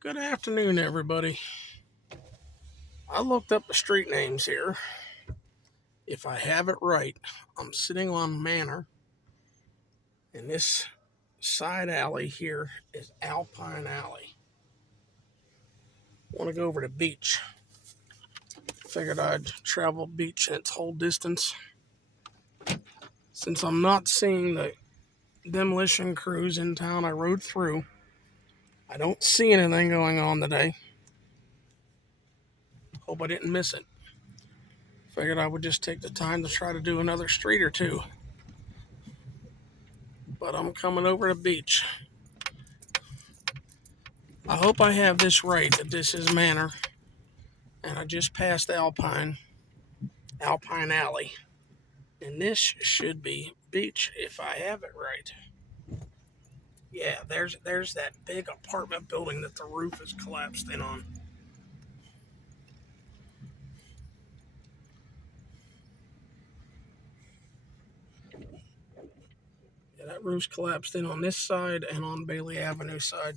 Good afternoon, everybody. I looked up the street names here. If I have it right, I'm sitting on Manor, and this side alley here is Alpine Alley. Want to go over to Beech. Figured I'd travel Beech its whole distance. Since I'm not seeing the demolition crews in town I rode through, I don't see anything going on today. Hope I didn't miss it. Figured I would just take the time to try to do another street or two. But I'm coming over to Beech. I hope I have this right, that this is Manor, and I just passed Alpine Alley. And this should be Beech if I have it right. Yeah, there's that big apartment building that the roof is collapsed in on. Yeah, that roof's collapsed in on this side and on Bailey Avenue side.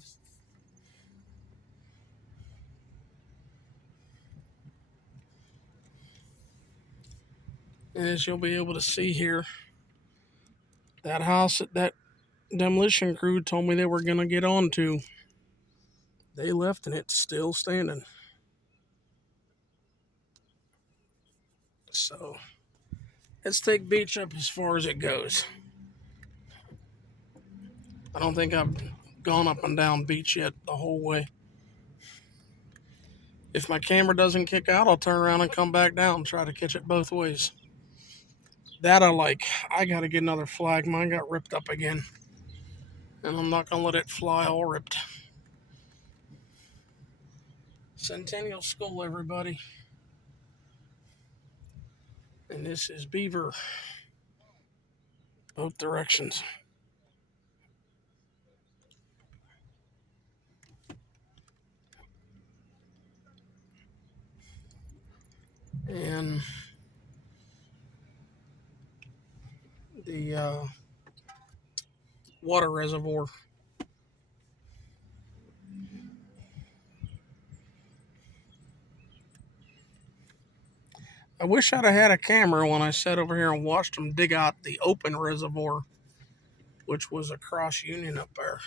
And as you'll be able to see here, that house that demolition crew told me they were going to get onto, they left and it's still standing. So let's take Beech up as far as it goes. I don't think I've gone up and down Beech yet the whole way. If my camera doesn't kick out, I'll turn around and come back down and try to catch it both ways. That I like. I gotta get another flag. Mine got ripped up again. And I'm not gonna let it fly all ripped. Centennial School, everybody. And this is Beaver. Both directions. And the water reservoir. I wish I'd have had a camera when I sat over here and watched them dig out the open reservoir, which was across Union up there.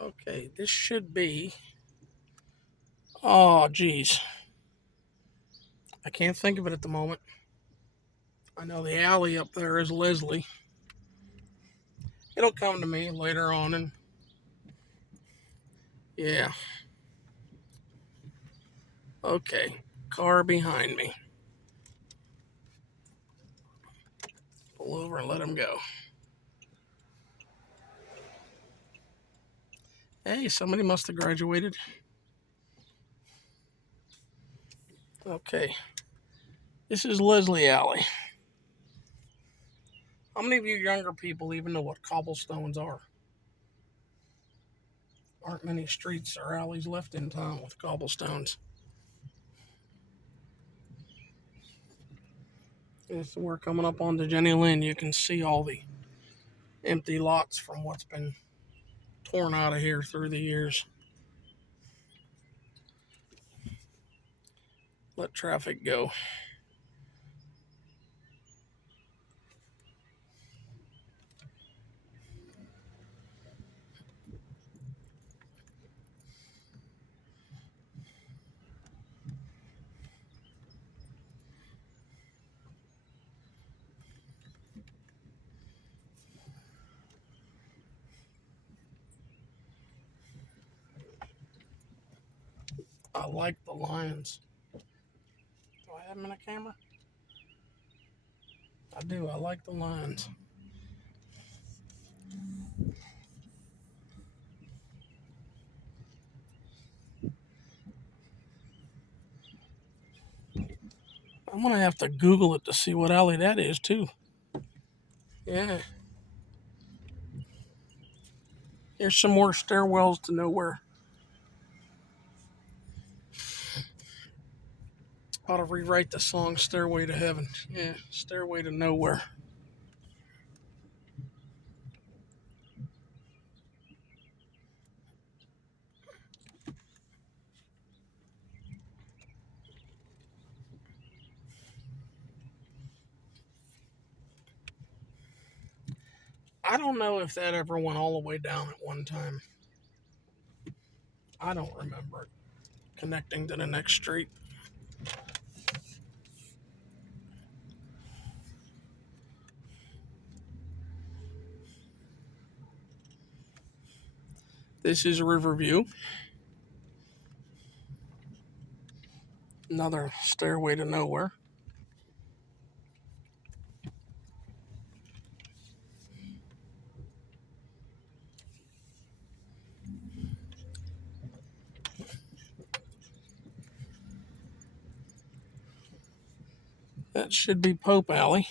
Okay, this should be. Oh, geez. I can't think of it at the moment. I know the alley up there is Leslie. It'll come to me later on, and yeah. Okay, car behind me. Pull over and let him go. Hey, somebody must have graduated. Okay, this is Leslie Alley. How many of you younger people even know what cobblestones are? Aren't many streets or alleys left in town with cobblestones. If we're coming up onto Jenny Lynn, you can see all the empty lots from what's been torn out of here through the years. Let traffic go. I like the lines. Do I have them in a camera? I do. I like the lines. I'm going to have to Google it to see what alley that is, too. Yeah. Here's some more stairwells to nowhere. Ought to rewrite the song Stairway to Heaven. Yeah, Stairway to Nowhere. I don't know if that ever went all the way down at one time. I don't remember it connecting to the next street. This is Riverview. Another stairway to nowhere. That should be Pope Alley.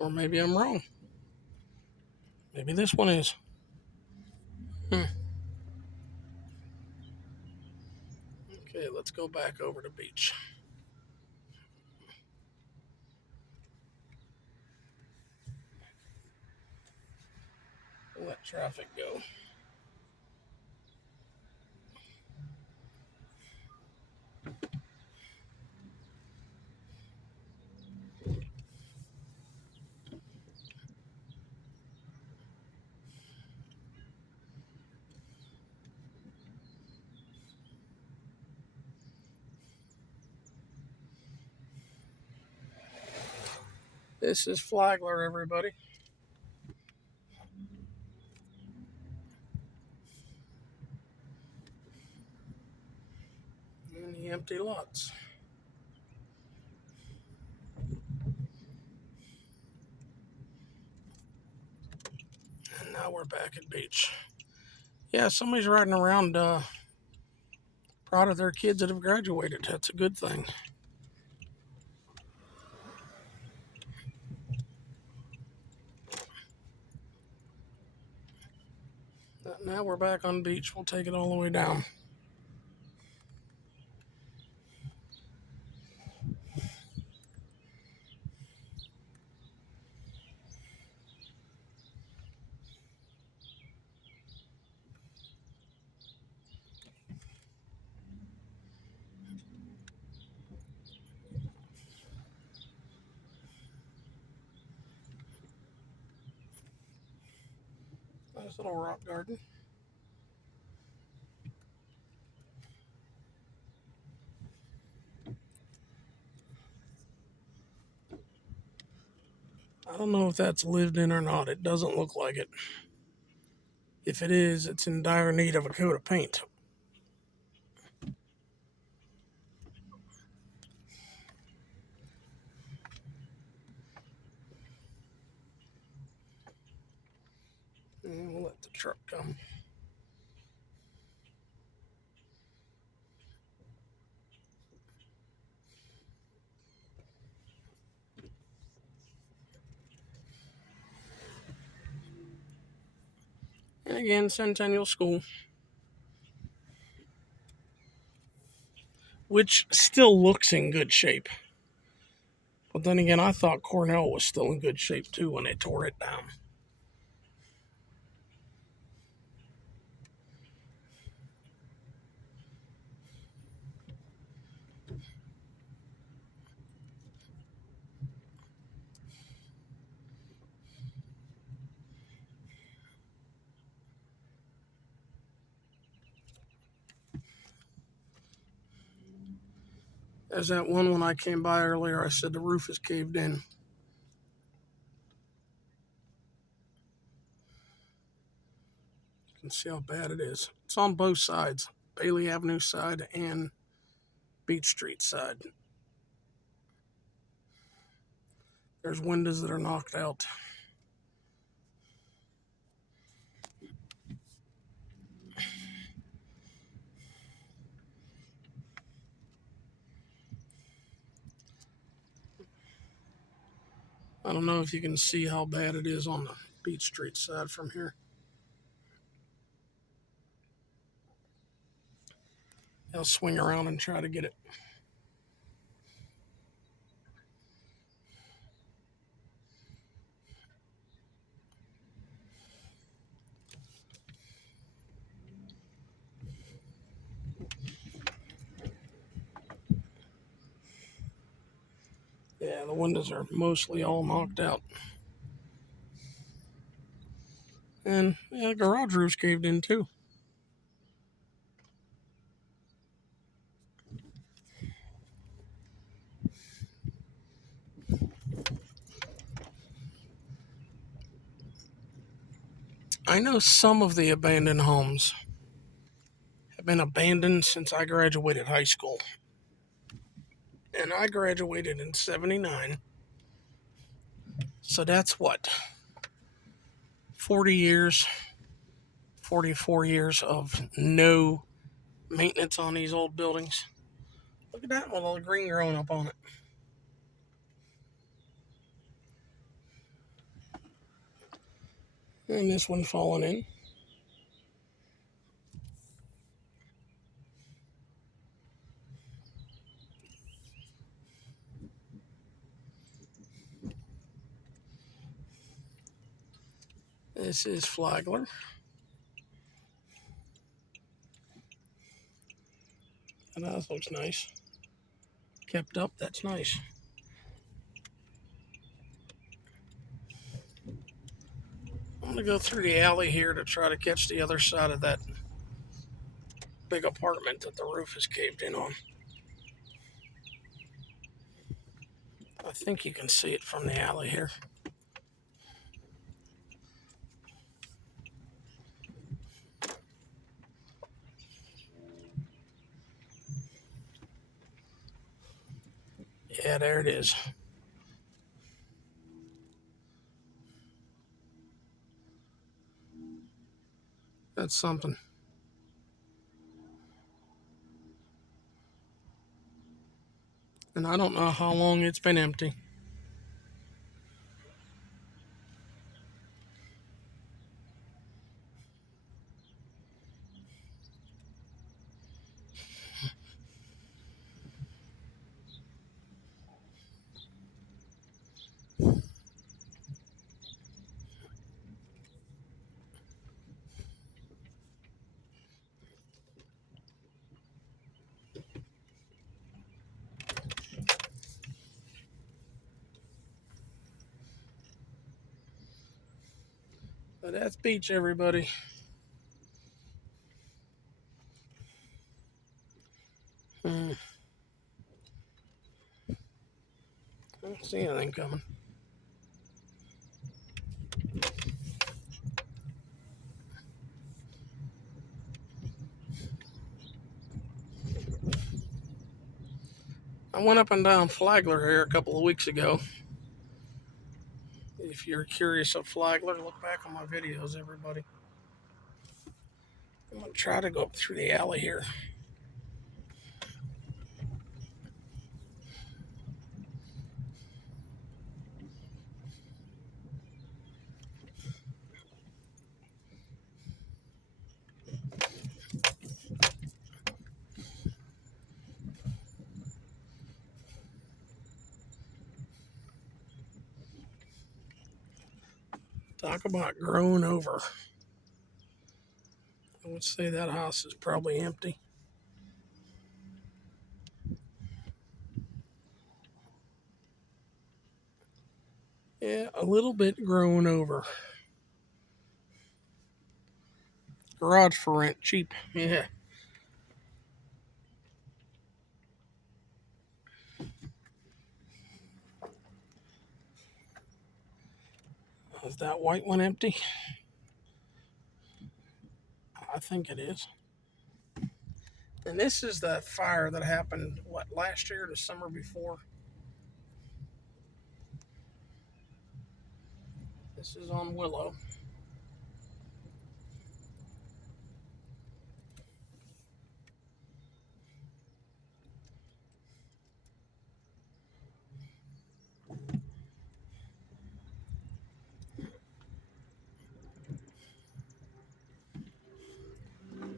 Or maybe I'm wrong. Maybe this one is. Okay, let's go back over to Beech. Let traffic go. This is Flagler, everybody. And the empty lots. And now we're back at Beech. Yeah, somebody's riding around proud of their kids that have graduated. That's a good thing. Now we're back on Beech. We'll take it all the way down. Nice little rock garden. I don't know if that's lived in or not. It doesn't look like it. If it is, it's in dire need of a coat of paint. And we'll let the truck come. And again, Centennial School. Which still looks in good shape. But then again, I thought Cornell was still in good shape too when they tore it down. There's that one when I came by earlier, I said the roof is caved in. You can see how bad it is. It's on both sides, Bailey Avenue side and Beech Street side. There's windows that are knocked out. I don't know if you can see how bad it is on the Beech Street side from here. I'll swing around and try to get it. the windows are mostly all knocked out. And yeah, the garage roof's caved in too. I know some of the abandoned homes have been abandoned since I graduated high school. And I graduated in 79. So that's what? 40 years, 44 years of no maintenance on these old buildings. Look at that with all the green growing up on it. And this one falling in. This is Flagler. And that looks nice. Kept up, that's nice. I'm gonna go through the alley here to try to catch the other side of that big apartment that the roof is caved in on. I think you can see it from the alley here. Yeah, there it is. That's something. And I don't know how long it's been empty. But that's Beech, everybody. I don't see anything coming. I went up and down Flagler here a couple of weeks ago. If you're curious of Flagler, look back on my videos, everybody. I'm going to try to go up through the alley here. Talk about growing over. I would say that house is probably empty. Yeah, a little bit grown over. Garage for rent, cheap. Yeah. Is that white one empty? I think it is. And this is the fire that happened, what, last year or the summer before? This is on Willow.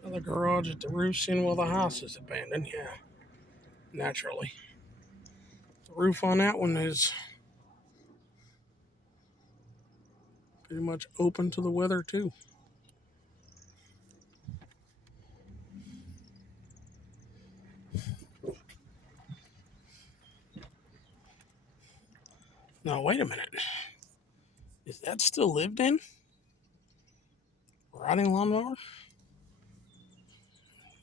The garage at the roof's in while the house is abandoned. Yeah, naturally. The roof on that one is pretty much open to the weather too. No, wait a minute. Is that still lived in? Riding lawnmower?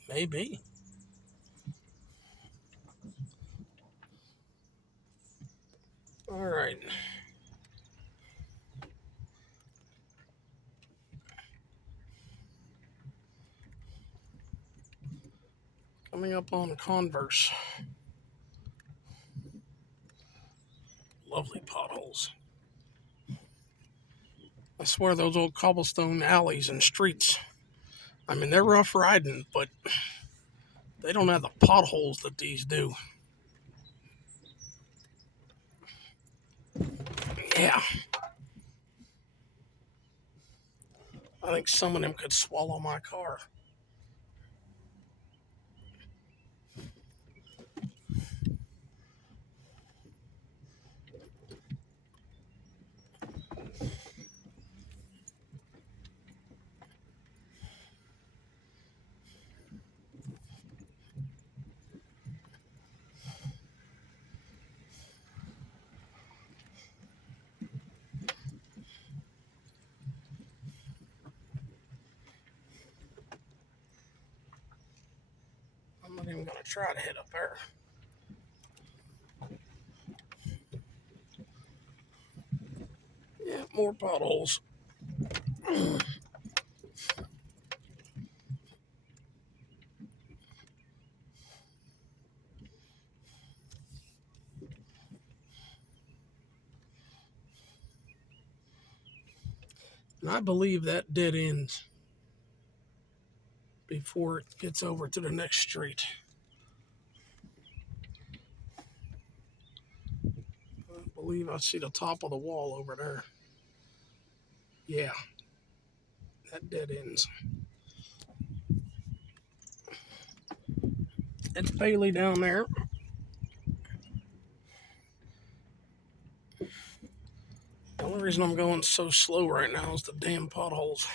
Maybe. All right. Coming up on Converse. Lovely potholes. I swear those old cobblestone alleys and streets. I mean, they're rough riding, but they don't have the potholes that these do. Yeah. I think some of them could swallow my car. I'm not even going to try to hit up there. Yeah, more potholes. And I believe that dead ends before it gets over to the next street. I believe I see the top of the wall over there. Yeah, that dead ends. It's Bailey down there. The only reason I'm going so slow right now is the damn potholes.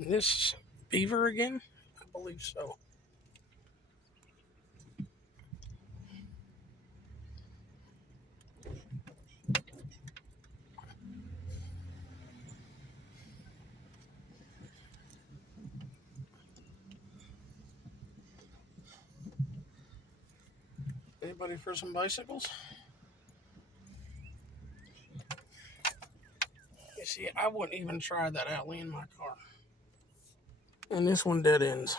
This beaver again? I believe so. Anybody for some bicycles? You see, I wouldn't even try that alley in my car. And this one dead ends.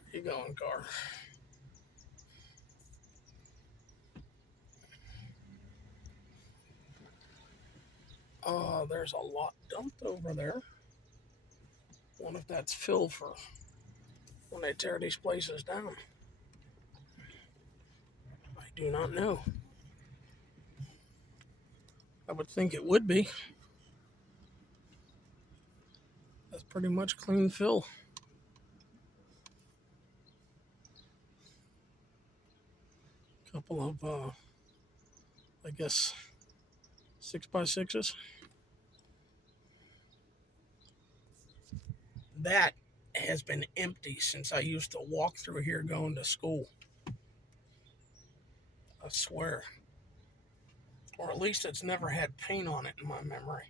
Where you going, car? There's a lot dumped over there. Wonder if that's filled for when they tear these places down. I do not know. I would think it would be. That's pretty much clean fill. Couple of, I guess, 6x6s. That has been empty since I used to walk through here going to school. I swear. Or at least it's never had paint on it in my memory.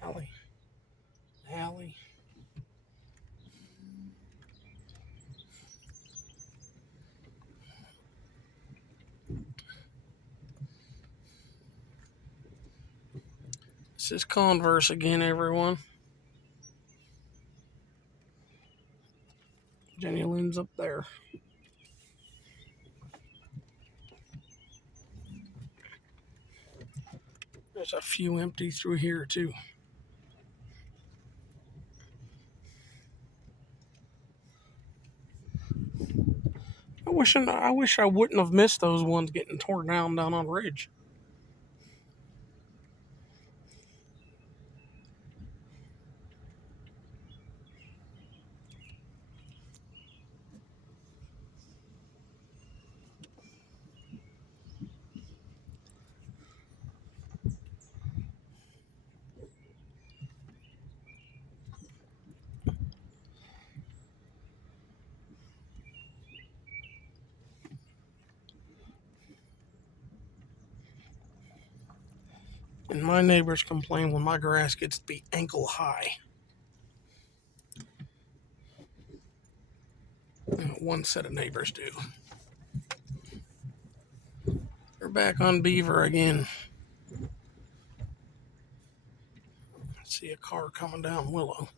Alley. Alley. This is Converse again, everyone. Jenny Lynn's up there. There's a few empty through here too. I wish I wouldn't have missed those ones getting torn down on Ridge. And my neighbors complain when my grass gets to be ankle high. One set of neighbors do. We're back on Beaver again. I see a car coming down Willow.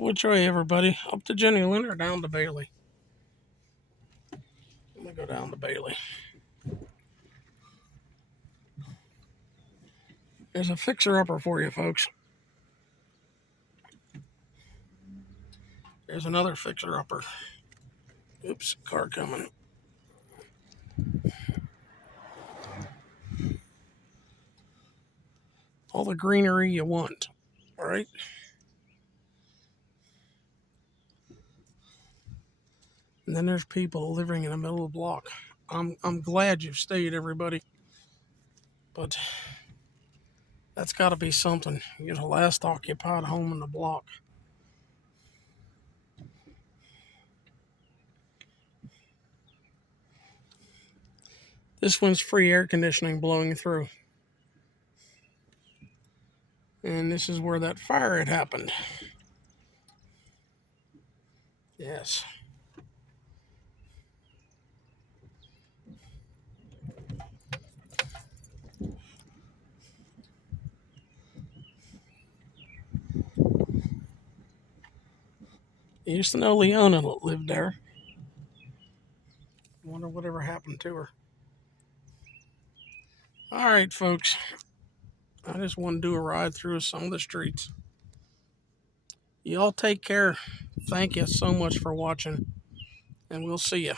Which way, everybody? Up to Jenny Lynn or down to Bailey? I'm going to go down to Bailey. There's a fixer-upper for you, folks. There's another fixer-upper. Oops, car coming. All the greenery you want, all right? And then there's people living in the middle of the block. I'm glad you've stayed, everybody. But that's got to be something. You're the last occupied home in the block. This one's free air conditioning blowing through. And this is where that fire had happened. Yes. I used to know Leona that lived there. Wonder whatever happened to her. All right, folks. I just want to do a ride through some of the streets. Y'all take care. Thank you so much for watching. And we'll see you.